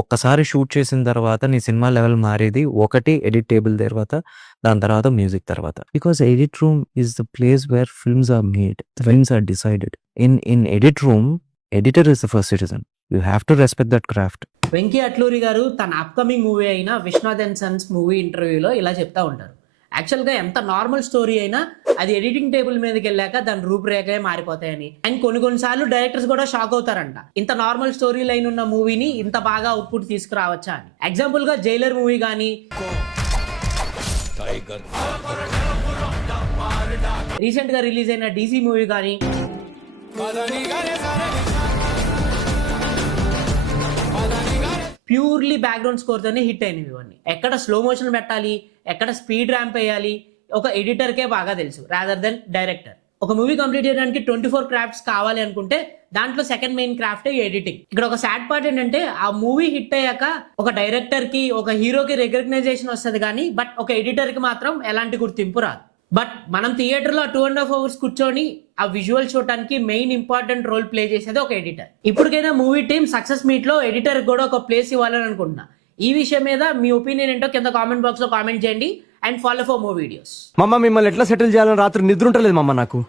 ఒక్కసారి షూట్ చేసిన తర్వాత నీ సినిమా లెవెల్ మారేది ఒకటి ఎడిట్ టేబుల్ తర్వాత, దాని తర్వాత మ్యూజిక్ తర్వాత. Because edit room is the place where films are made, films are decided. In edit room editor is the first citizen. You have to respect that craft. Venky Atluri గారు తన upcoming movie అయిన Vishwanath and Sons movie ఇంటర్వ్యూలో ఇలా చెప్తా ఉంటారు. యాక్చువల్గా ఎంత normal story అయినా అది ఎడిటింగ్ టేబుల్ మీదకి వెళ్ళాక దాని రూపురేఖే మారిపోతాయని. అండ్ కొన్నిసార్లు డైరెక్టర్స్ కూడా షాక్ అవుతారంట, ఇంత నార్మల్ స్టోరీ లైన్ ఉన్న మూవీని ఇంత బాగా అవుట్పుట్ తీసుకురావచ్చా అని. ఎగ్జాంపుల్ గా జైలర్ మూవీ కానీ, రీసెంట్ గా రిలీజ్ అయిన డీసీ మూవీ కానీ, ప్యూర్లీ బ్యాక్గ్రౌండ్ స్కోర్ తోనే హిట్ అయినవి ఇవన్నీ. ఎక్కడ స్లో మోషన్ పెట్టాలి, ఎక్కడ స్పీడ్ ర్యాంప్ వేయాలి, ఒక ఎడిటర్కే బాగా తెలుసు రాదర్ దెన్ డైరెక్టర్. ఒక మూవీ కంప్లీట్ చేయడానికి 24 క్రాఫ్ట్స్ కావాలి అనుకుంటే దాంట్లో సెకండ్ మెయిన్ క్రాఫ్టే ఎడిటింగ్. ఇక్కడ ఒక సాడ్ పార్ట్ ఏంటంటే ఆ మూవీ హిట్ అయ్యాక ఒక డైరెక్టర్ కి, ఒక హీరోకి రికగ్నైజేషన్ వస్తుంది కానీ బట్ ఒక ఎడిటర్ కి మాత్రం ఎలాంటి గుర్తింపు రాదు. బట్ మనం థియేటర్లో 2.5 hours కూర్చొని ఆ విజువల్ చూడటానికి మెయిన్ ఇంపార్టెంట్ రోల్ ప్లే చేసేది ఒక ఎడిటర్. ఇప్పటికైనా మూవీ టీమ్ సక్సెస్ మీట్ లో ఎడిటర్ కూడా ఒక ప్లేస్ ఇవ్వాలని అనుకుంటున్నా. ఈ విషయం మీద మీ ఒపీనియన్ ఏంటో కింద కామెంట్ బాక్స్ లో కామెంట్ చేయండి and follow for more videos. మమ్మ మిమ్మల్ని ఎట్లా సెటిల్ చేయాలని రాత్రి నిద్ర ఉంటలేదు మమ్మ నాకు.